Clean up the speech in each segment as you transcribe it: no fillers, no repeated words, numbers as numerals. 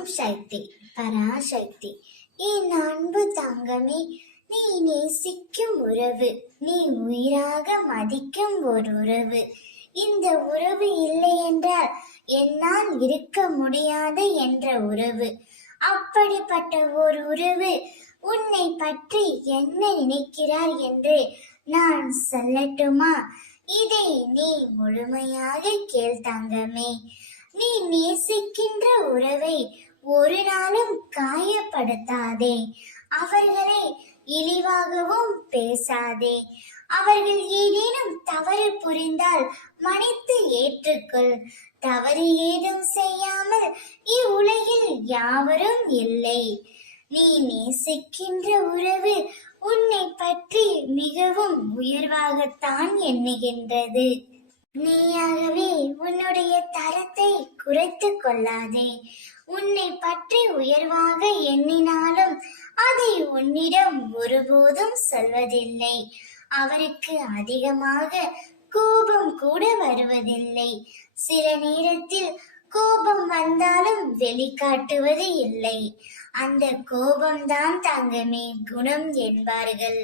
ஓம் சக்தி பராசக்தி. என் அன்பு தங்கமே, நீ நேசிக்கும் உறவு, நீ உயிராக மதிக்கும் ஒரு உறவு. இந்த உறவு இல்லை என்றால் என்னால் இருக்க முடியாது என்ற உறவு. அப்படிப்பட்ட ஒரு உறவு உன்னை பற்றி என்ன நினைக்கிறார் என்று நான் சொல்லட்டுமா? இதை நீ முழுமையாக கேள் தங்கமே. நீ நேசிக்கின்ற உறவை ஒரு நாளும் காயப்படுத்தாதே. அவர்களை இழிவாகவும் பேசாதே. அவர்கள் ஏதேனும் தவறு புரிந்தால் மன்னித்து ஏற்றுக்கொள். தவறு ஏதும் செய்யாமல் இவ்வுலகில் யாவரும் இல்லை. நீ நேசிக்கின்ற உறவு உன்னை பற்றி மிகவும் உயர்வாகத்தான் எண்ணுகின்றது. நீயாகவே உன்னுடைய தரத்தை குறைத்து கொள்ளாதே. உன்னை பற்றி உயர்வாக எண்ணினாலும் அதை உன்னிடம் ஒருபோதும் சொல்வதில்லை. அவருக்கு அதிகமாக கோபம் கூட வருவதில்லை. சில நேரத்தில் கோபம் வந்தாலும் வெளிக்காட்டுவது இல்லை. அந்த கோபம்தான் தங்கமே குணம் என்பார்கள்.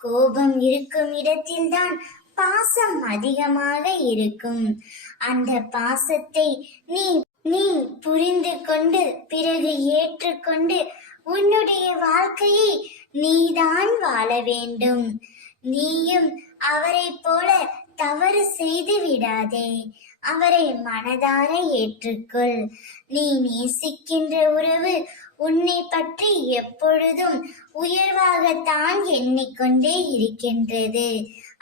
கோபம் இருக்கும் இடத்தில்தான் பாசம் அதிகமாக இருக்கும். அந்த பாசத்தை நீ புரிந்து கொண்டு பிறகு ஏற்றுக்கொண்டு உன்னுடைய வாழ்க்கையை நீதான் வாழ வேண்டும். நீயும் அவரை போல தவறு செய்து விடாதே. அவரை மனதார ஏற்றுக்கொள். நீ நேசிக்கின்ற உறவு உன்னை பற்றி எப்பொழுதும் உயர்வாகத்தான் எண்ணிக்கொண்டே இருக்கின்றது.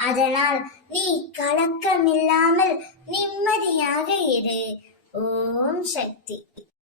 அதனால் நீ கலக்கமில்லாமல் நிம்மதியாக இரு. ஓம் சக்தி.